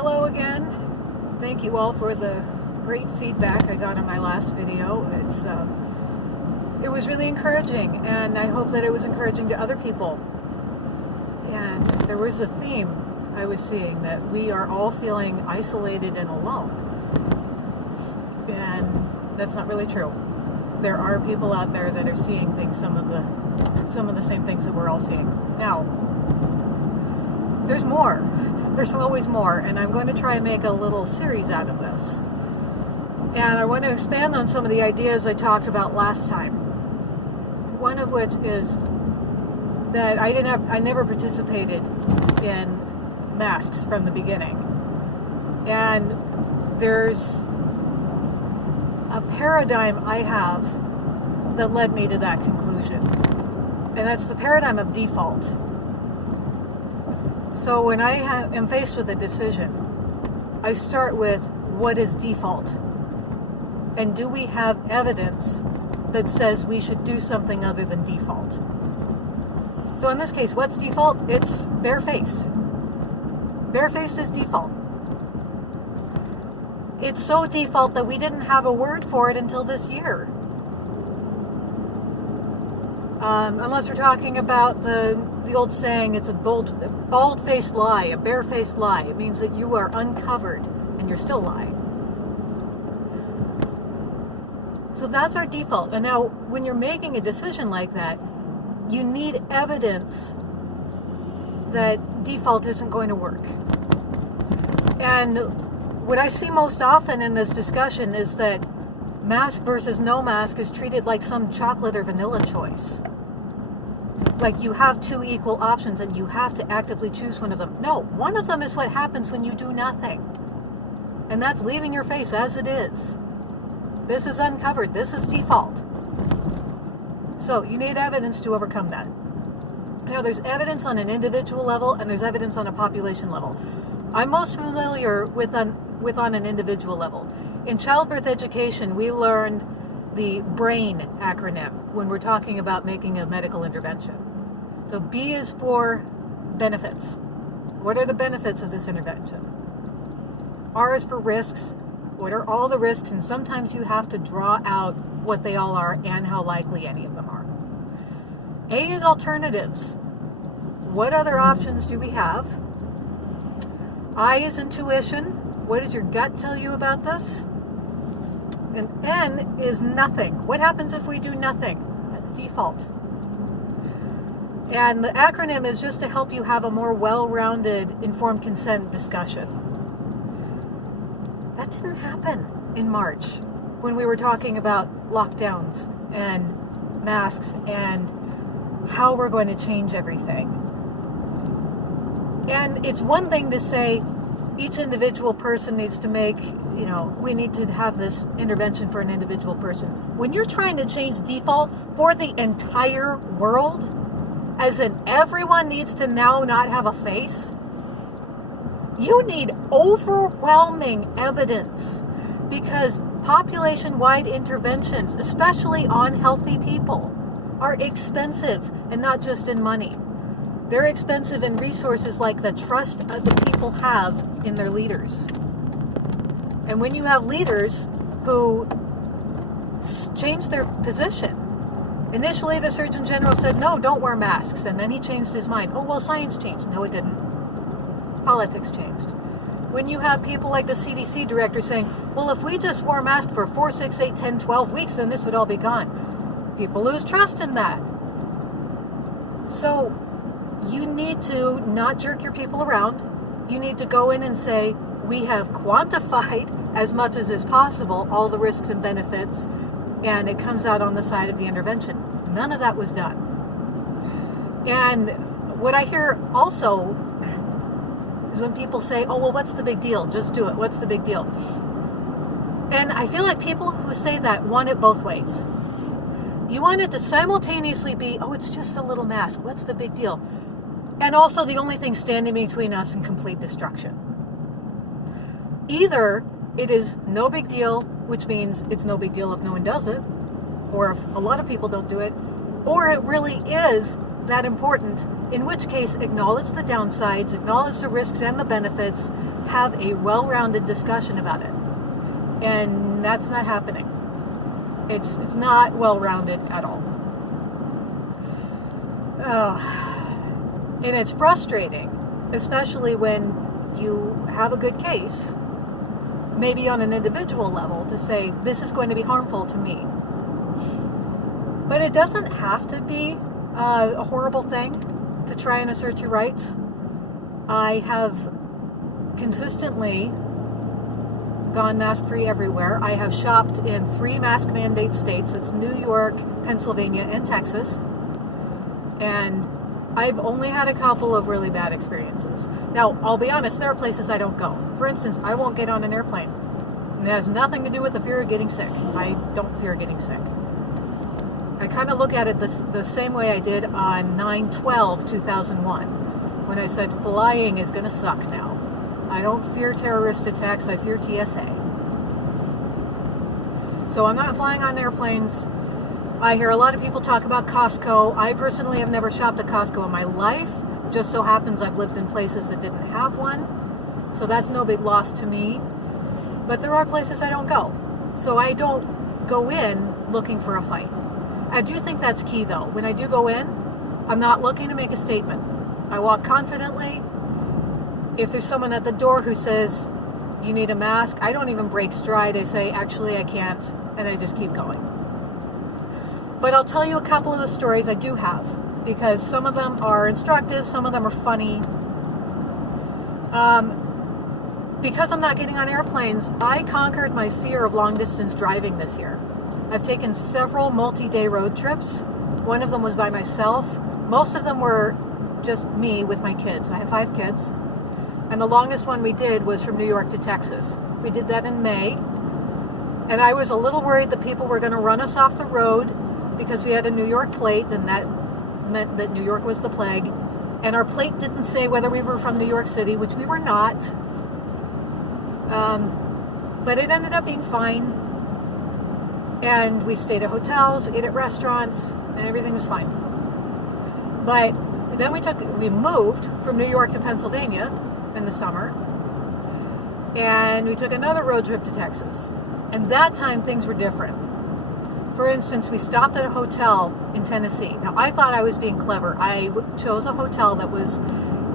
Hello again. Thank you all for the great feedback I got on my last video. It was really encouraging, and I hope that it was encouraging to other people. And there was a theme I was seeing, that we are all feeling isolated and alone. And that's not really true. There are people out there that are seeing things, some of the same things that we're all seeing. Now, there's more. There's always more, and I'm going to try and make a little series out of this. And I want to expand on some of the ideas I talked about last time. One of which is that I never participated in masks from the beginning. And there's a paradigm I have that led me to that conclusion. And that's the paradigm of default. So when I am faced with a decision, I start with what is default? And do we have evidence that says we should do something other than default? So in this case, what's default? It's barefaced. Barefaced is default. It's so default that we didn't have a word for it until this year. Unless we're talking about the old saying, it's a bald-faced lie, a barefaced lie. It means that you are uncovered and you're still lying. So that's our default. And now, when you're making a decision like that, you need evidence that default isn't going to work. And what I see most often in this discussion is that mask versus no mask is treated like some chocolate or vanilla choice. Like you have two equal options and you have to actively choose one of them. No, one of them is what happens when you do nothing. And that's leaving your face as it is. This is uncovered. This is default. So you need evidence to overcome that. Now there's evidence on an individual level and there's evidence on a population level. I'm most familiar with on an individual level. In childbirth education, we learn the BRAIN acronym when we're talking about making a medical intervention. So B is for benefits. What are the benefits of this intervention? R is for risks. What are all the risks? And sometimes you have to draw out what they all are and how likely any of them are. A is alternatives. What other options do we have? I is intuition. What does your gut tell you about this? And N is nothing. What happens if we do nothing? That's default. And the acronym is just to help you have a more well-rounded informed consent discussion. That didn't happen in March when we were talking about lockdowns and masks and how we're going to change everything. And it's one thing to say each individual person needs to make, we need to have this intervention for an individual person. When you're trying to change default for the entire world, as in everyone needs to now not have a face, you need overwhelming evidence, because population-wide interventions, especially on healthy people, are expensive, and not just in money. They're expensive in resources like the trust that the people have in their leaders. And when you have leaders who change their position, initially the Surgeon General said, no, don't wear masks. And then he changed his mind. Oh, well, science changed. No, it didn't. Politics changed. When you have people like the CDC director saying, well, if we just wore masks for 4, 6, 8, 10, 12 weeks, then this would all be gone. People lose trust in that. So you need to not jerk your people around. You need to go in and say, we have quantified as much as is possible all the risks and benefits, and it comes out on the side of the intervention. None of that was done. And what I hear also is when people say, oh, well, what's the big deal? Just do it. What's the big deal? And I feel like people who say that want it both ways. You want it to simultaneously be, oh, it's just a little mask. What's the big deal? And also the only thing standing between us and complete destruction. Either it is no big deal, which means it's no big deal if no one does it, or if a lot of people don't do it, or it really is that important, in which case acknowledge the downsides, acknowledge the risks and the benefits, have a well-rounded discussion about it. And that's not happening. It's not well-rounded at all. And it's frustrating, especially when you have a good case, maybe on an individual level, to say, this is going to be harmful to me. But it doesn't have to be a horrible thing to try and assert your rights. I have consistently gone mask-free everywhere. I have shopped in 3 mask mandate states. It's New York, Pennsylvania, and Texas. And I've only had a couple of really bad experiences. Now, I'll be honest, there are places I don't go. For instance, I won't get on an airplane. And it has nothing to do with the fear of getting sick. I don't fear getting sick. I kind of look at it the same way I did on 9/12/2001, when I said flying is going to suck now. I don't fear terrorist attacks, I fear TSA. So I'm not flying on airplanes. I hear a lot of people talk about Costco. I personally have never shopped at Costco in my life. Just so happens I've lived in places that didn't have one. So that's no big loss to me. But there are places I don't go. So I don't go in looking for a fight. I do think that's key though. When I do go in, I'm not looking to make a statement. I walk confidently. If there's someone at the door who says, you need a mask, I don't even break stride. I say, actually I can't, and I just keep going. But I'll tell you a couple of the stories I do have, because some of them are instructive, some of them are funny. Because I'm not getting on airplanes, I conquered my fear of long-distance driving this year. I've taken several multi-day road trips. One of them was by myself. Most of them were just me with my kids. I have 5 kids. And the longest one we did was from New York to Texas. We did that in May. And I was a little worried that people were going to run us off the road because we had a New York plate, and that meant that New York was the plague. And our plate didn't say whether we were from New York City, which we were not. But it ended up being fine. And we stayed at hotels, ate at restaurants, and everything was fine. But then we moved from New York to Pennsylvania in the summer, and we took another road trip to Texas. And that time things were different. For instance, we stopped at a hotel in Tennessee. Now, I thought I was being clever. I chose a hotel that was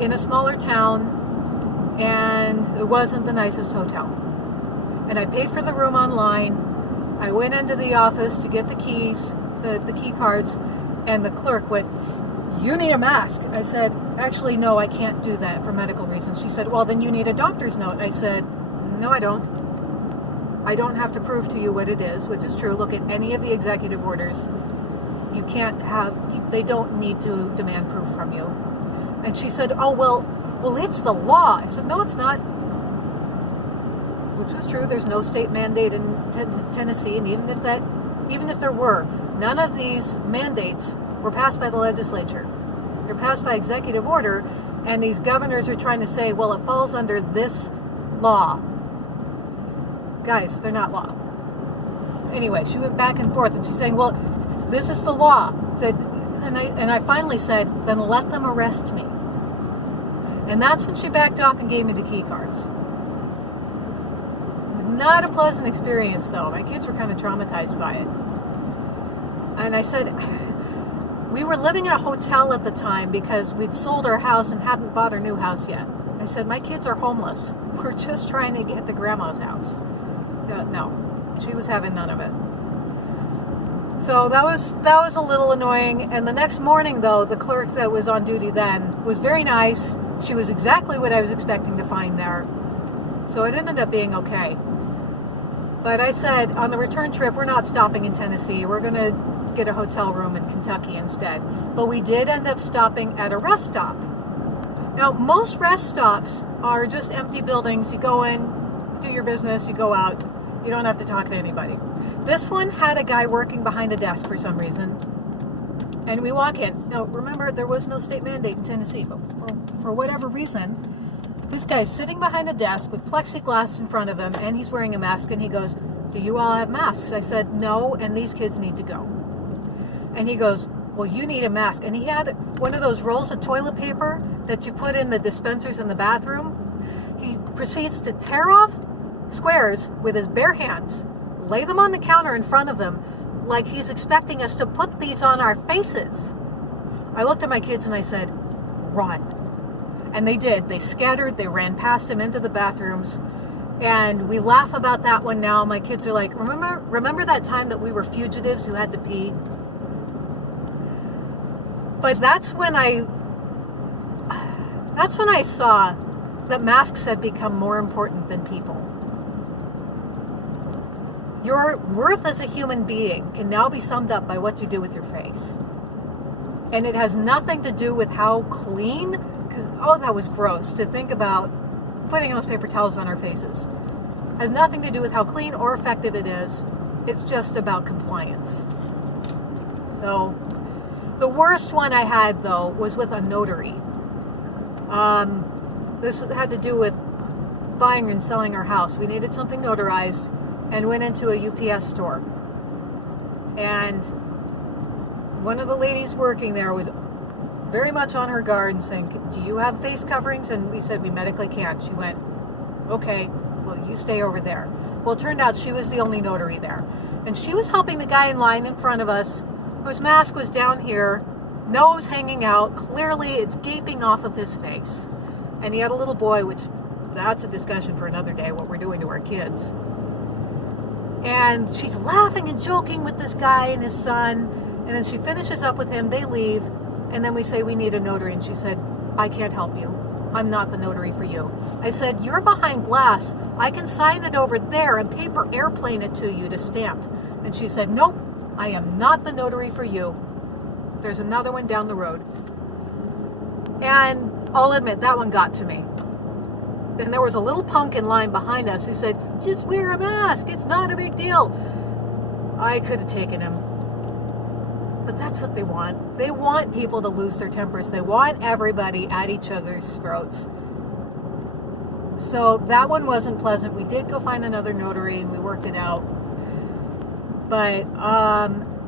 in a smaller town, and it wasn't the nicest hotel. And I paid for the room online. I went into the office to get the keys, the key cards, and the clerk went, you need a mask. I said, actually, no, I can't do that for medical reasons. She said, well, then you need a doctor's note. I said, no, I don't. I don't have to prove to you what it is, which is true. Look at any of the executive orders. You can't have, they don't need to demand proof from you. And she said, oh, well, it's the law. I said, no, it's not. Which was true. There's no state mandate in Tennessee, and even if there were, none of these mandates were passed by the legislature. They're passed by executive order, and these governors are trying to say, well, it falls under this law. Guys, they're not law. Anyway, she went back and forth, and she's saying, well, this is the law. And I finally said, then let them arrest me. And that's when she backed off and gave me the key cards. Not a pleasant experience, though. My kids were kind of traumatized by it. And I said, we were living in a hotel at the time because we'd sold our house and hadn't bought our new house yet. I said, my kids are homeless. We're just trying to get to grandma's house. No, she was having none of it. So that was a little annoying. And the next morning, though, the clerk that was on duty then was very nice. She was exactly what I was expecting to find there. So it ended up being okay. But I said, on the return trip, we're not stopping in Tennessee. We're going to get a hotel room in Kentucky instead. But we did end up stopping at a rest stop. Now, most rest stops are just empty buildings. You go in, do your business, you go out. You don't have to talk to anybody. This one had a guy working behind a desk for some reason. And we walk in. Now, remember, there was no state mandate in Tennessee, but for whatever reason, this guy's sitting behind a desk with plexiglass in front of him, and he's wearing a mask, and he goes, do you all have masks? I said, no, and these kids need to go. And he goes, well, you need a mask. And he had one of those rolls of toilet paper that you put in the dispensers in the bathroom. proceeds to tear off squares with his bare hands, lay them on the counter in front of them, like he's expecting us to put these on our faces. I looked at my kids and I said, run. And they did. They scattered. They ran past him into the bathrooms. And we laugh about that one now. My kids are like, remember that time that we were fugitives who had to pee? But that's when I saw that masks had become more important than people. Your worth as a human being can now be summed up by what you do with your face. And it has nothing to do with how clean, because, oh, that was gross to think about putting those paper towels on our faces. It has nothing to do with how clean or effective it is. It's just about compliance. So, the worst one I had, though, was with a notary. This had to do with buying and selling our house. We needed something notarized and went into a UPS store. And one of the ladies working there was very much on her guard and saying, do you have face coverings? And we said, we medically can't. She went, okay, well, you stay over there. Well, it turned out she was the only notary there. And she was helping the guy in line in front of us, whose mask was down here, nose hanging out, clearly it's gaping off of his face. And he had a little boy, which that's a discussion for another day, what we're doing to our kids. And she's laughing and joking with this guy and his son. And then she finishes up with him, they leave, and then we say we need a notary. And she said, I can't help you. I'm not the notary for you. I said, you're behind glass. I can sign it over there and paper airplane it to you to stamp. And she said, nope, I am not the notary for you. There's another one down the road. And I'll admit, that one got to me. And there was a little punk in line behind us who said, just wear a mask. It's not a big deal. I could have taken him. But that's what they want. They want people to lose their tempers. They want everybody at each other's throats. So that one wasn't pleasant. We did go find another notary and we worked it out. But,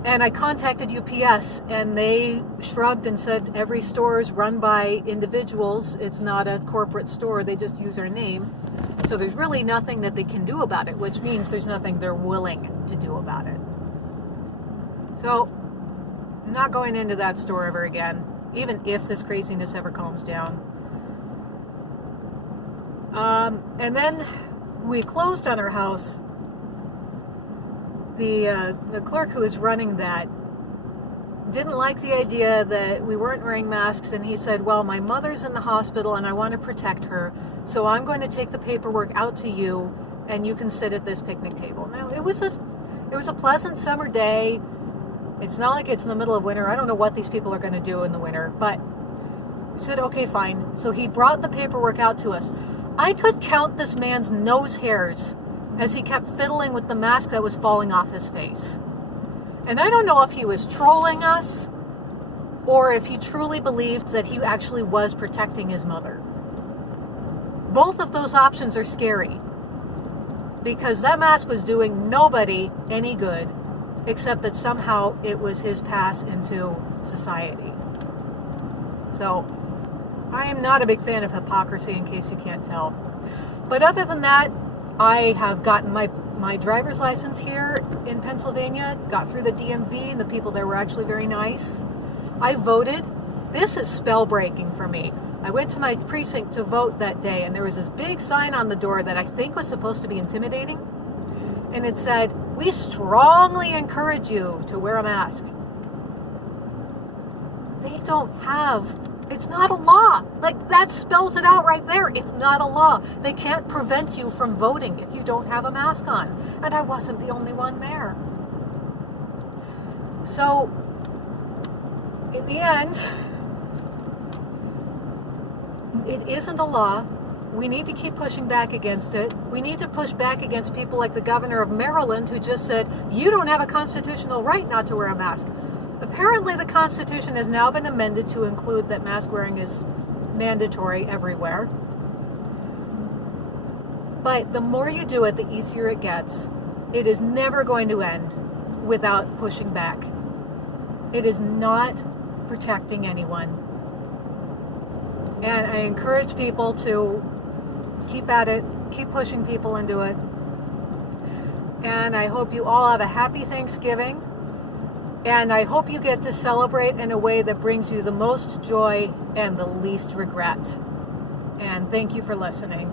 and I contacted UPS and they shrugged and said every store is run by individuals. It's not a corporate store. They just use our name. So there's really nothing that they can do about it, which means there's nothing they're willing to do about it. So I'm not going into that store ever again, even if this craziness ever calms down. And then we closed on our house. The clerk who was running that didn't like the idea that we weren't wearing masks, and he said, well, my mother's in the hospital and I want to protect her, so I'm going to take the paperwork out to you and you can sit at this picnic table. Now, it was a pleasant summer day. It's not like it's in the middle of winter. I don't know what these people are going to do in the winter, but we said, okay, fine. So he brought the paperwork out to us. I could count this man's nose hairs as he kept fiddling with the mask that was falling off his face. And I don't know if he was trolling us or if he truly believed that he actually was protecting his mother. Both of those options are scary because that mask was doing nobody any good except that somehow it was his pass into society. So I am not a big fan of hypocrisy, in case you can't tell. But other than that, I have gotten my driver's license here in Pennsylvania, got through the DMV, and the people there were actually very nice. I voted. This is spell-breaking for me. I went to my precinct to vote that day, and there was this big sign on the door that I think was supposed to be intimidating. And it said, we strongly encourage you to wear a mask. They don't have, it's not a law. Like, that spells it out right there. It's not a law. They can't prevent you from voting if you don't have a mask on. And I wasn't the only one there. So, in the end, it isn't a law. We need to keep pushing back against it. We need to push back against people like the governor of Maryland who just said, you don't have a constitutional right not to wear a mask. Apparently the Constitution has now been amended to include that mask wearing is mandatory everywhere. But the more you do it, the easier it gets. It is never going to end without pushing back. It is not protecting anyone. And I encourage people to Keep at it. Keep pushing people into it. And I hope you all have a happy Thanksgiving. And I hope you get to celebrate in a way that brings you the most joy and the least regret. And thank you for listening.